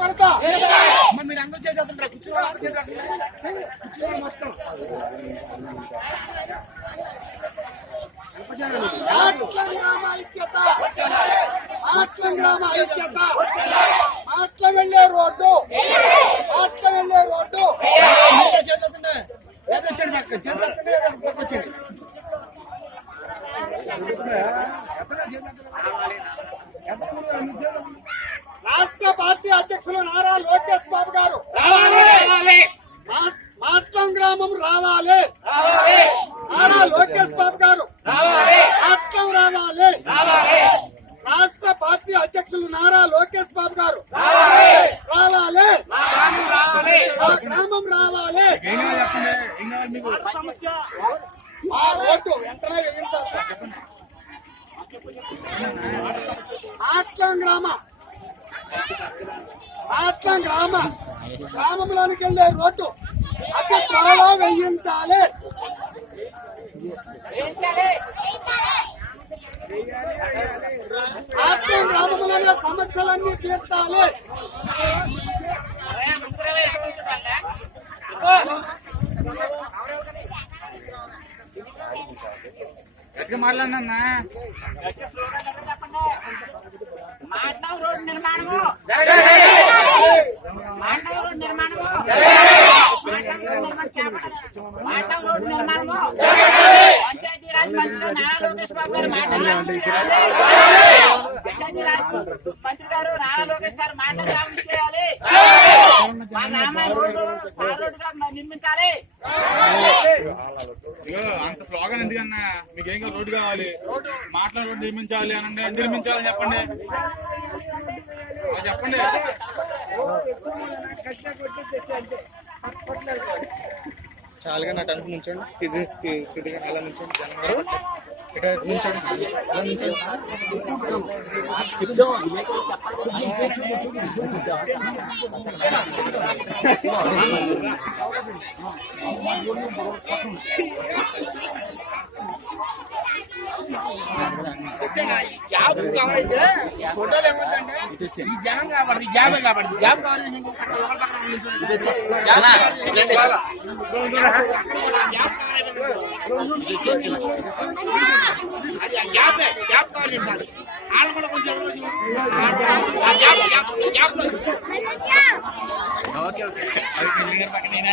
కొడతా మీరు అందరూ చేసేస్తుంటారు కూర్చోవాలి మొత్తం గ్రామ ఐక్యత ఆట్ల వెళ్లే రోడ్డు రాష్ట్ర పార్టీ అధ్యక్షులు నారా లోకేష్ బాబు గారు మాట్లం గ్రామం రావాలి. నారా లోకేష్ బాబు గారు మాట్లం రావాలి. రాష్ట్ర పార్టీ అధ్యక్షులు నారా లోకేష్ బాబు గారు రావాలి. ఆ గ్రామం రావాలి. ఆ రోడ్డు వెంటనే వేయించాలి. గ్రామంలోనికి వెళ్లే రోడ్డు అతి త్వరలో వేయించాలి. గ్రామంలోనే సమస్యలన్నీ తీర్చాలి. మాట్లాడినా రోడ్డు నిర్మాణము పంచాయతీ రాజ్ మంత్రి నారా లోకేష్ బాబు గారు మంత్రి గారు నారా లోకేష్ గారు మాటలు చేయాలి. మా గ్రామాన్ని రోడ్డుగా నిర్మించాలి. అంత స్లోగన్ ఎందుకన్నా? మీకేం రోడ్డు కావాలి? మాటల రోడ్డు నిర్మించాలి అనండి. నిర్మించాలని చెప్పండి. చెప్పండి. చాలుగా నా టంకు నుంచండి. తిదిగా అలా నుంచండి. జనం ఇక్కడ నుంచండి. అలా నుంచండి. ఫోటోలు ఏమవుతుందండి? ఈ జనం కాబట్టి గ్యాబే కాబట్టి గ్యాప్ కావాలి. గ్యాప్ కావాలి. వాళ్ళు కూడా కొంచెం ఓకే ఓకే పక్కన నేనే